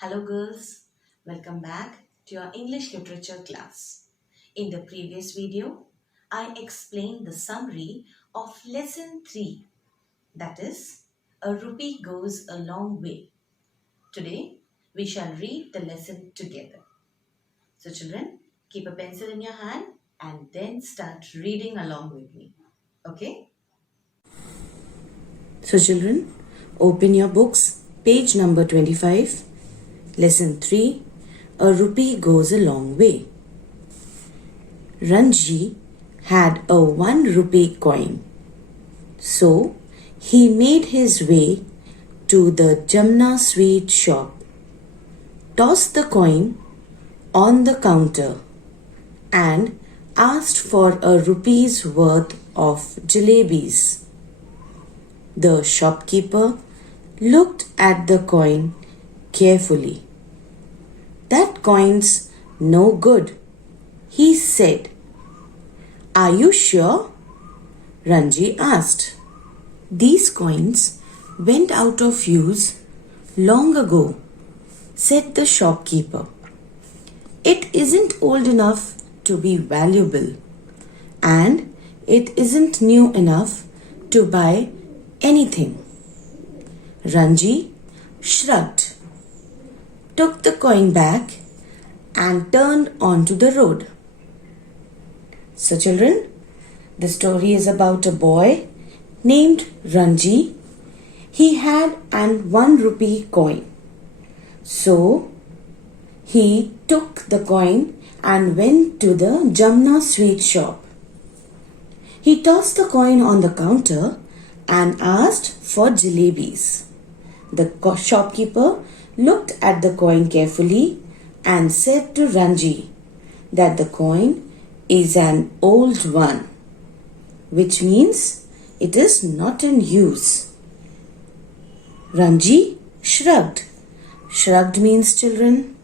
Hello girls, welcome back to your English literature class. In the previous video, I explained the summary of lesson 3, that is, a rupee goes a long way. Today, we shall read the lesson together. So children, keep a pencil in your hand and then start reading along with me. Okay? So children, open your books, page number 25. Lesson 3, a rupee goes a long way. Ranji had a 1 rupee coin. So he made his way to the Jamna sweet shop, tossed the coin on the counter and asked for a rupee's worth of jalebis. The shopkeeper looked at the coin carefully. That coin's no good, he said. Are you sure? Ranji asked. These coins went out of use long ago, said the shopkeeper. It isn't old enough to be valuable, and it isn't new enough to buy anything. Ranji shrugged, took the coin back and turned onto the road. So children, the story is about a boy named Ranji. He had an 1 rupee coin. So he took the coin and went to the Jamna sweet shop. He tossed the coin on the counter and asked for jalebis. The shopkeeper looked at the coin carefully and said to Ranji that the coin is an old one, which means it is not in use. Ranji shrugged. Shrugged means, children,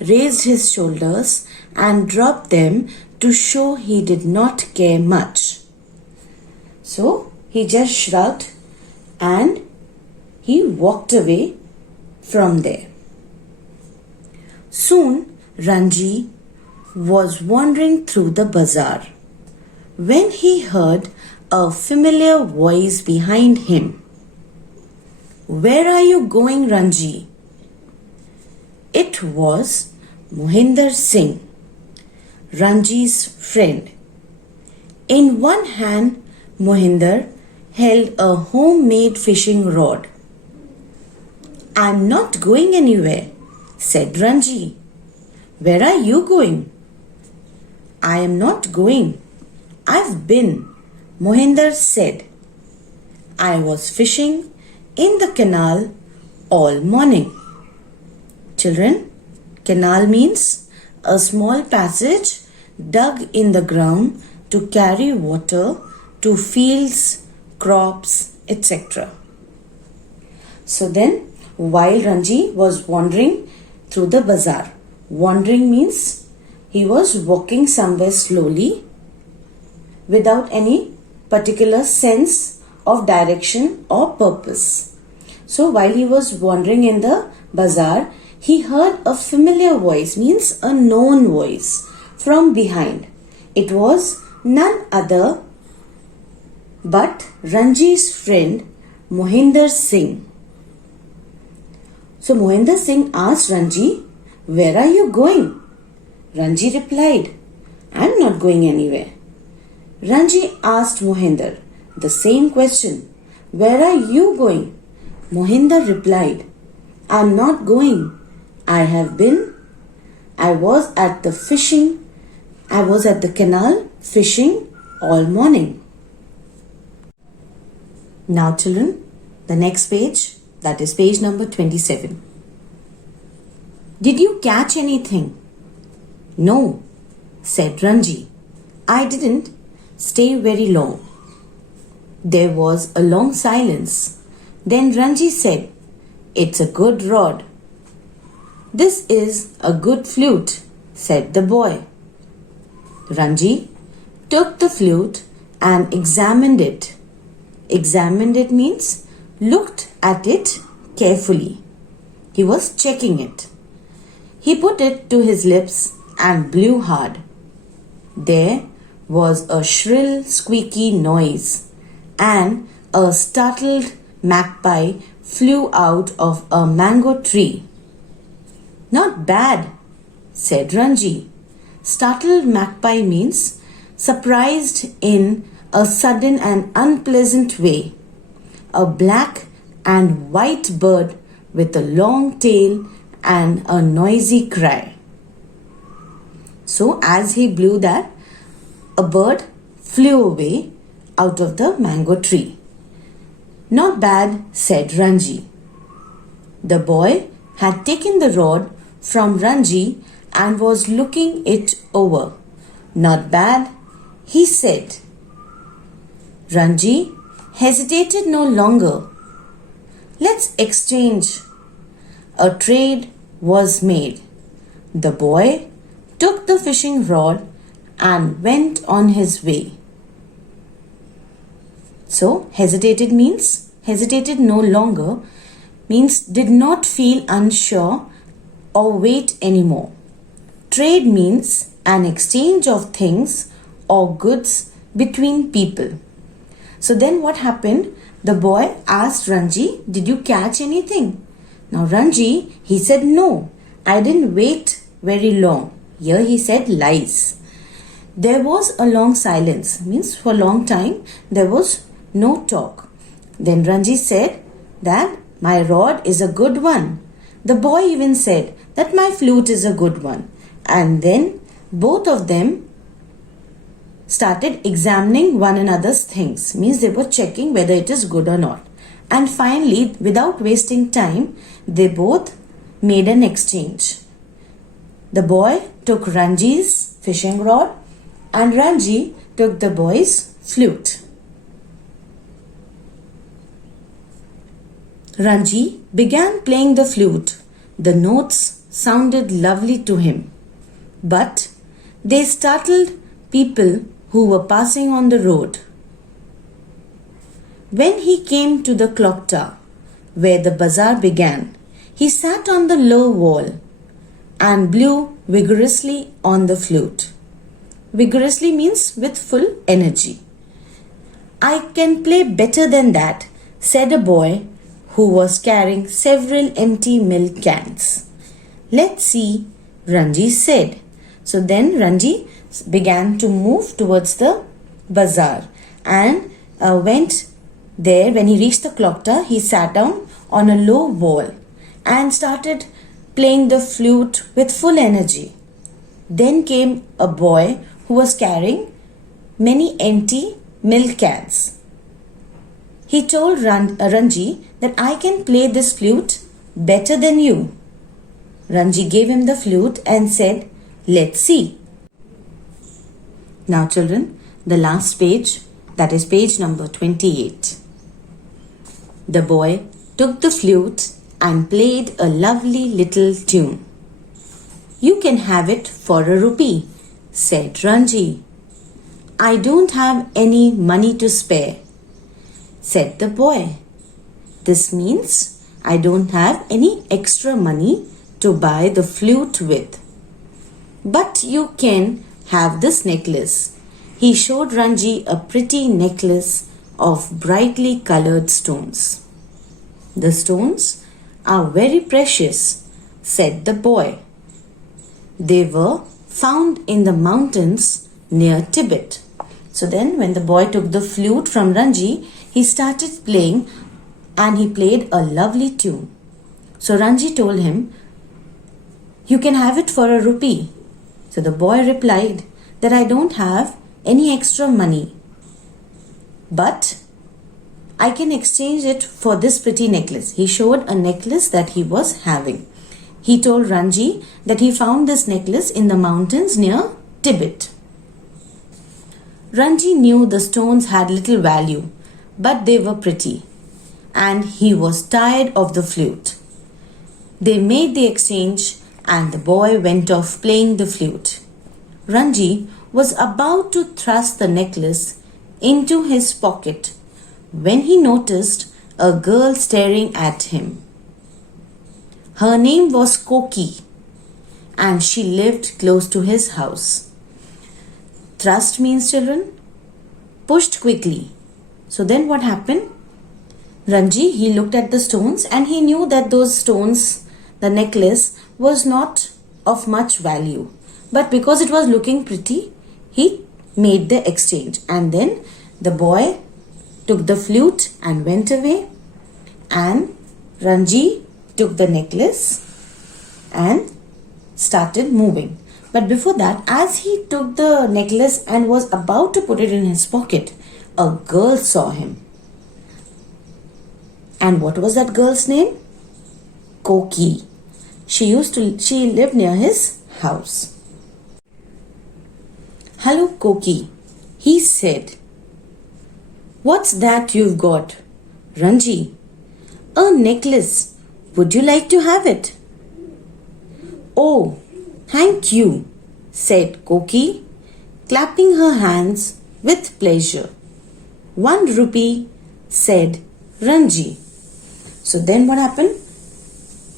raised his shoulders and dropped them to show he did not care much. So he just shrugged and he walked away from there. Soon Ranji was wandering through the bazaar when he heard a familiar voice behind him. Where are you going, Ranji? It was Mohinder Singh, Ranji's friend. In one hand, Mohinder held a homemade fishing rod. I'm not going anywhere, said Ranji. Where are you going? I am not going. I've been, Mohinder said. I was fishing in the canal all morning. Children, canal means a small passage dug in the ground to carry water to fields, crops, etc. So then, while Ranji was wandering through the bazaar, wandering means he was walking somewhere slowly without any particular sense of direction or purpose. So while he was wandering in the bazaar, he heard a familiar voice, means a known voice, from behind. It was none other but Ranji's friend Mohinder Singh. So Mohinder Singh asked Ranji, where are you going? Ranji replied, I am not going anywhere. Ranji asked Mohinder the same question, where are you going? Mohinder replied, I am not going. I was at the canal fishing all morning. Now children, the next page, that is page number 27. Did you catch anything? No, said Ranji. I didn't stay very long. There was a long silence. Then Ranji said, it's a good rod. This is a good flute, said the boy. Ranji took the flute and examined it. Examined it means looked at it carefully. He was checking it. He put it to his lips and blew hard. There was a shrill, squeaky noise, and a startled magpie flew out of a mango tree. Not bad, said Ranji. Startled magpie means surprised in a sudden and unpleasant way. A black and white bird with a long tail and a noisy cry. So, as he blew that, a bird flew away out of the mango tree. Not bad, said Ranji. The boy had taken the rod from Ranji and was looking it over. Not bad, he said. Ranji hesitated no longer. Let's exchange. A trade was made. The boy took the fishing rod and went on his way. So, hesitated no longer means did not feel unsure or wait anymore. Trade means an exchange of things or goods between people. So then what happened? The boy asked Ranji, did you catch anything? Now Ranji, he said no, I didn't wait very long. Here he said lies. There was a long silence, means for a long time there was no talk. Then Ranji said that my rod is a good one. The boy even said that my flute is a good one. And then both of them started examining one another's things, means they were checking whether it is good or not. And finally, without wasting time, they both made an exchange. The boy took Ranji's fishing rod and Ranji took the boy's flute. Ranji began playing the flute. The notes sounded lovely to him, but they startled people who were passing on the road. When he came to the clock tower, where the bazaar began, he sat on the low wall and blew vigorously on the flute. Vigorously means with full energy. I can play better than that, said a boy who was carrying several empty milk cans. Let's see, Ranji said. So then Ranji began to move towards the bazaar and went there. When he reached the clock tower, he sat down on a low wall and started playing the flute with full energy. Then came a boy who was carrying many empty milk cans. He told Ranji that I can play this flute better than you. Ranji gave him the flute and said, let's see. Now children, the last page, that is page number 28. The boy took the flute and played a lovely little tune. You can have it for a rupee, said Ranji. I don't have any money to spare, said the boy. This means I don't have any extra money to buy the flute with. But you can have this necklace. He showed Ranji a pretty necklace of brightly colored stones. The stones are very precious, said the boy. They were found in the mountains near Tibet. So then when the boy took the flute from Ranji, he started playing and he played a lovely tune. So Ranji told him, you can have it for a rupee. So the boy replied that I don't have any extra money, but I can exchange it for this pretty necklace. He showed a necklace that he was having. He told Ranji that he found this necklace in the mountains near Tibet. Ranji knew the stones had little value, but they were pretty, and he was tired of the flute. They made the exchange and the boy went off playing the flute. Ranji was about to thrust the necklace into his pocket when he noticed a girl staring at him. Her name was Koki. and she lived close to his house. Thrust means, children, pushed quickly. So then what happened? Ranji, he looked at the stones and he knew that those stones, the necklace, was not of much value. But because it was looking pretty, he made the exchange. And then the boy took the flute and went away. And Ranji took the necklace and started moving. But before that, as he took the necklace and was about to put it in his pocket, a girl saw him. And what was that girl's name? Koki. She lived near his house. "Hello, Koki," he said. "What's that you've got?" "Ranji, a necklace. Would you like to have it?" "Oh, thank you," said Koki, clapping her hands with pleasure. "1 rupee," said Ranji. So then what happened?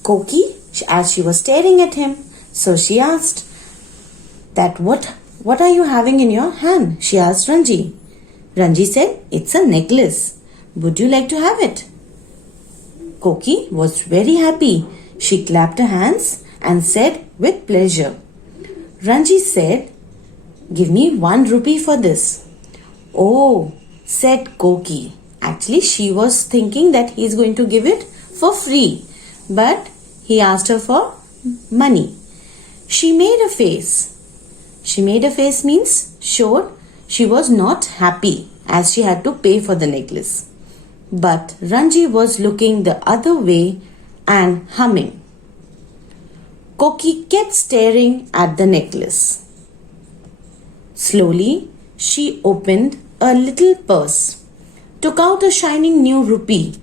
Koki, as she was staring at him, so she asked that what are you having in your hand? She asked Ranji. Ranji said, "It's a necklace. Would you like to have it?" Koki was very happy. She clapped her hands and said with pleasure. Ranji said, "Give me 1 rupee for this." "Oh," said Koki. Actually, she was thinking that he is going to give it for free, but he asked her for money. She made a face. She made a face means showed she was not happy as she had to pay for the necklace. But Ranji was looking the other way and humming. Koki kept staring at the necklace. Slowly, she opened a little purse, took out a shining new rupee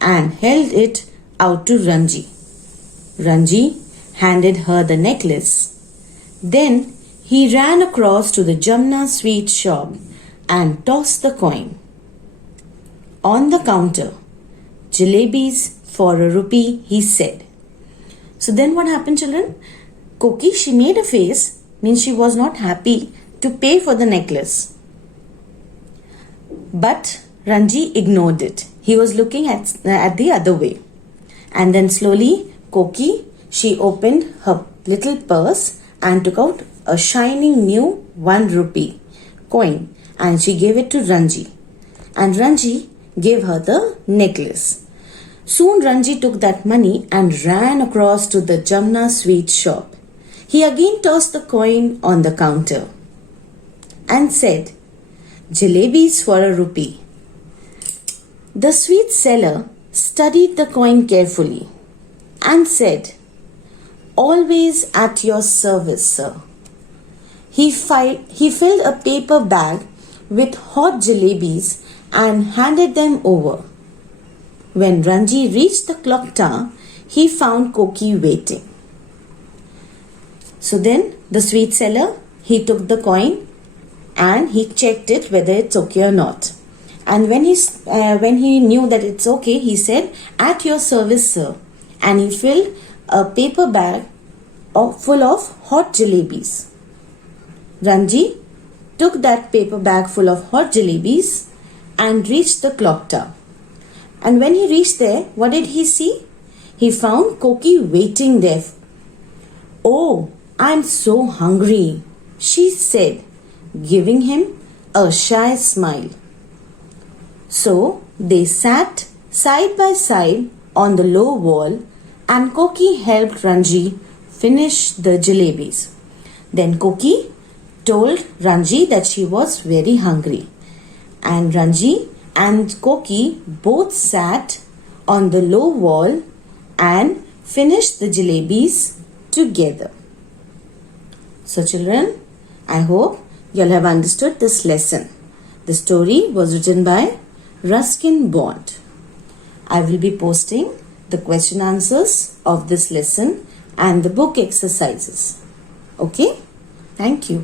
and held it out to Ranji. Ranji handed her the necklace. Then he ran across to the Jamna sweet shop and tossed the coin. On the counter, "Jalebis for 1 rupee," he said. So then what happened, children? Koki, she made a face, means she was not happy to pay for the necklace. But Ranji ignored it. He was looking at the other way. And then slowly, Koki, she opened her little purse and took out a shining new 1 rupee coin and she gave it to Ranji. And Ranji gave her the necklace. Soon Ranji took that money and ran across to the Jamna sweet shop. He again tossed the coin on the counter and said, "Jalebis for 1 rupee." The sweet seller studied the coin carefully and said, "Always at your service, sir." He filled a paper bag with hot jalebis and handed them over. When Ranji reached the clock tower, he found Koki waiting. So then the sweet seller, he took the coin and he checked it whether it's okay or not. And when he knew that it's okay, he said, "At your service, sir." And he filled a paper bag full of hot jalebis. Ranji took that paper bag full of hot jalebis and reached the clock tower. And when he reached there, what did he see? He found Koki waiting there. "Oh, I'm so hungry," she said, giving him a shy smile. So they sat side by side on the low wall and Koki helped Ranji finish the jalebis. Then Koki told Ranji that she was very hungry. And Ranji and Koki both sat on the low wall and finished the jalebis together. So children, I hope you all have understood this lesson. The story was written by Ruskin Bond. I will be posting the question answers of this lesson and the book exercises. Okay? Thank you.